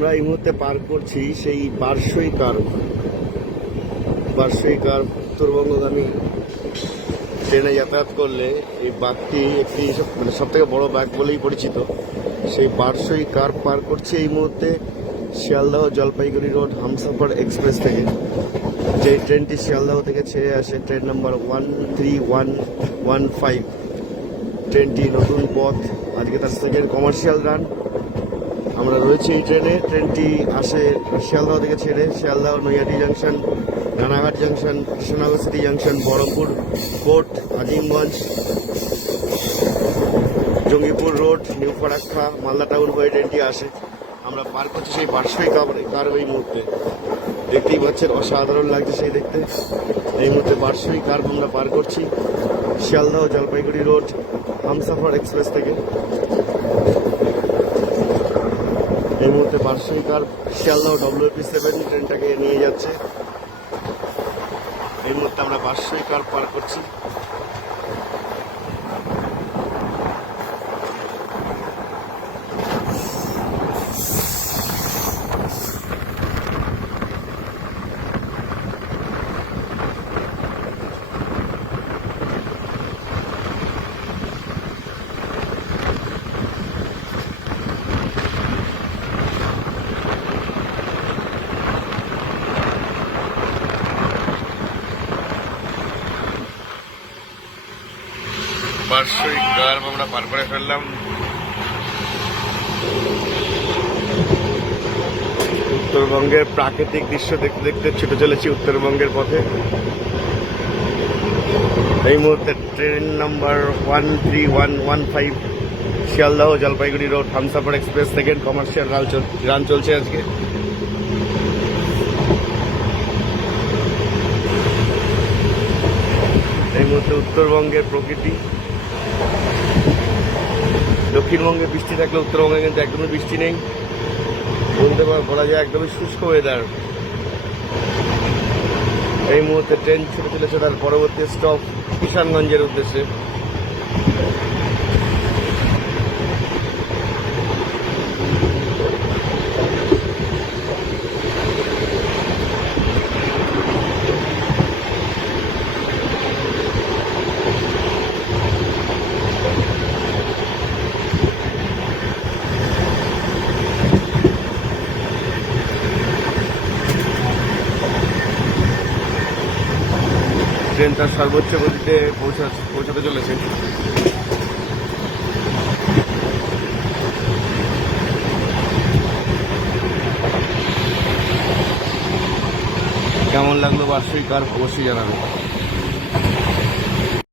আমরা এই মুহূর্তে পার করছি সেই বারসই কার্ভ। উত্তরবঙ্গগামী ট্রেনে যাতায়াত করলে এই বাঘটি একটি সব থেকে বড় বাঘ বলেই পরিচিত। সেই বারসই কার্ভ পার করছি এই মুহূর্তে শিয়ালদহ জলপাইগুড়ি রোড হামসাফার এক্সপ্রেস থেকে। যে ট্রেনটি শিয়ালদহ থেকে ছেড়ে আসে, ট্রেন নাম্বার 13115। ট্রেনটি নতুন পথ, আজকে তার সেকেন্ড কমার্শিয়াল রান। আমরা রয়েছি এই ট্রেনে। ট্রেনটি আসে শিয়ালদহ থেকে ছেড়ে Sealdah Naihati junction, Ranaghat junction, Krishnanagar city junction, Baharampur court, Azimganj, Jangipur road, new Farakka, Malda town হয়ে ট্রেনটি আসে। আমরা পার করছি সেই বারসই কার্ভ। এই মুহূর্তে দেখতেই পাচ্ছেন, অসাধারণ লাগছে সেই দেখতে। এই মুহূর্তে বারসই কার্ভ আমরা পার করছি শিয়ালদহ জলপাইগুড়ি রোড হামসাফার এক্সপ্রেস থেকে। এই মুহূর্তে বারসই কার্ভ শিয়ালদহ WP7 ট্রেনটাকে নিয়ে যাচ্ছে। এই মুহূর্তে আমরা বারসই কার্ভ পার করছি। বারসই কার্ভ আমরা পার করে ফেললাম। উত্তরবঙ্গের প্রাকৃতিক দৃশ্য দেখতে দেখতে ছুটে চলেছি উত্তরবঙ্গের পথে। এই মুহূর্তে train number 13115 Sealdah Jalpaiguri road Humsafar express second commercial run চলছে আজকে। এই মুহূর্তে উত্তরবঙ্গের প্রকৃতি, দক্ষিণবঙ্গে বৃষ্টি থাকলে উত্তরবঙ্গে কিন্তু একদমই বৃষ্টি নেই, বলা যায় একদমই শুষ্ক ওয়েদার। এই মুহূর্তে ট্রেন ছুটে চলেছে তার পরবর্তী স্টপ কিষানগঞ্জের উদ্দেশ্যে। ট্রেন তার সর্বোচ্চ গতিতে পৌঁছাতে চলেছে। কেমন লাগলো বারসই কার্ভ অবশ্যই জানাবেন।